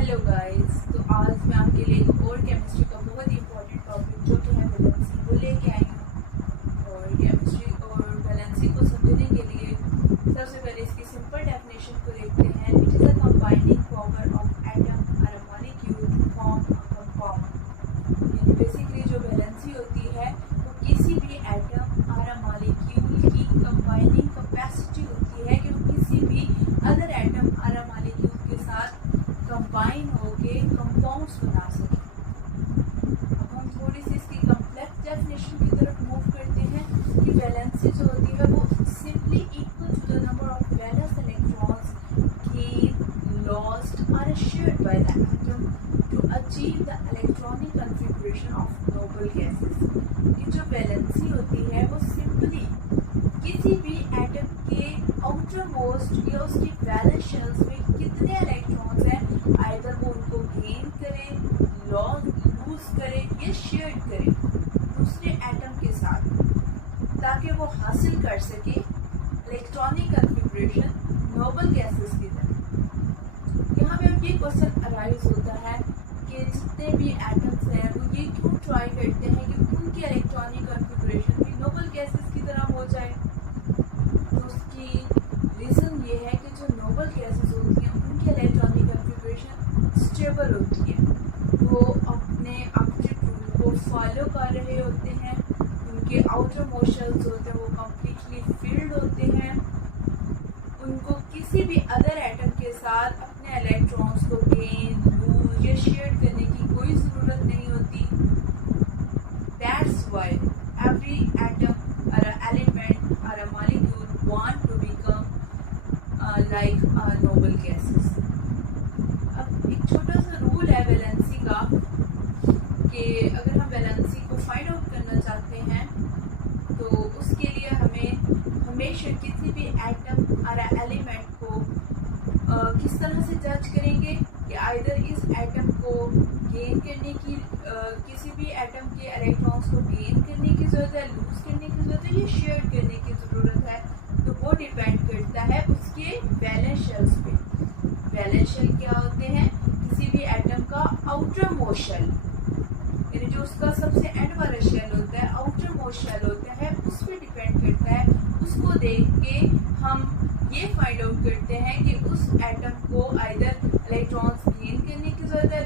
Hello guys, तो आज मैं आपके लिए एक और केमिस्ट्री का बहुत ही इम्पोर्टेंट टॉपिक जो कि है वैलेंसी वो लेके आई हूँ। और केमिस्ट्री और वैलेंसी को समझने के लिए सबसे पहले इसकी सिंपल डेफिनेशन को देखते हैं। It is a combining power of atom और a molecule to form a compound. यानी बेसिकली जो वैलेंसी होती है वो किसी भी एटम और अ मॉलिक्यूल की कंबाइनिंग कैपेसिटी होती है कि वो किसी भी अदर एटम और अ मॉलिक्यूल के साथ कंबाइन होके कंपाउंड्स बना सके। अब हम थोड़ी सी इसकी कम्प्लेक्स डेफिनेशन की तरफ मूव करते हैं कि वैलेंसी जो होती है वो simply equal to the number of valence electrons gained, lost or shared by the atom to achieve the electronic configuration of noble gases। कि जो वैलेंसी होती है वो सिंपली किसी भी एटम के आउटर मोस्ट या उसकी वैलेंस शेल्स में कितने इलेक्ट्रॉन्स हैं, आइदर वो उनको गेन करें, लूज करें या शेयर करें दूसरे एटम के साथ, ताकि वो हासिल कर सके इलेक्ट्रॉनिक कन्फिग्रेशन नोबल गैसेस की तरह। यहाँ पे अब ये क्वेश्चन अराइज होता है कि जितने भी एटम्स हैं वो ये क्यों ट्राई करते हैं कि उनकी इलेक्ट्रॉनिक कन्फिग्रेशन भी नोबल गैसेस की तरह हो जाए। तो उसकी रीज़न ये है कि जो नोबल गैसेस होती हैं उनकी इलेक्ट्रॉनिक कन्फिग्रेशन स्टेबल होती है। वो अपने ऑप्टिक रूल को फॉलो कर रहे होते हैं, उनके आउटर मोस्ट शेल्स होते हैं वो कम्प्लीटली फिल्ड होते हैं, उनको किसी भी अदर एटम के साथ अपने इलेक्ट्रॉन्स को गेन, लूज या शेयर करने की कोई ज़रूरत नहीं होती। दैट्स व्हाई एवरी एटम और एलिमेंट और molecule want to become like noble gases. अब एक छोटा सा रूल है वैलेंसी का कि अगर हम वैलेंसी को फाइंड आउट करना चाहते हैं तो उसके लिए हमें हमेशा किसी भी एटम और एलिमेंट को किस तरह से जज करेंगे कि आइदर इस एटम को गेन करने की किसी भी एटम के इलेक्ट्रॉन्स को गेन करने की ज़रूरत है, लूज करने की ज़रूरत है या शेयर करने की ज़रूरत है। तो वो डिपेंड करता है उसके वैलेंस शेल्स पे। वैलेंस शेल क्या होते हैं? किसी भी एटम का आउटर मोस्ट शेल, यानी जो उसका सबसे एंड वाला शेल होता है, आउटर मोस्ट शेल होता है, उस पर डिपेंड करता है। उसको देख के हम ये फाइंड आउट करते हैं कि उस एटम को आइदर इलेक्ट्रॉन्स गेन करने की ज़रूरत है,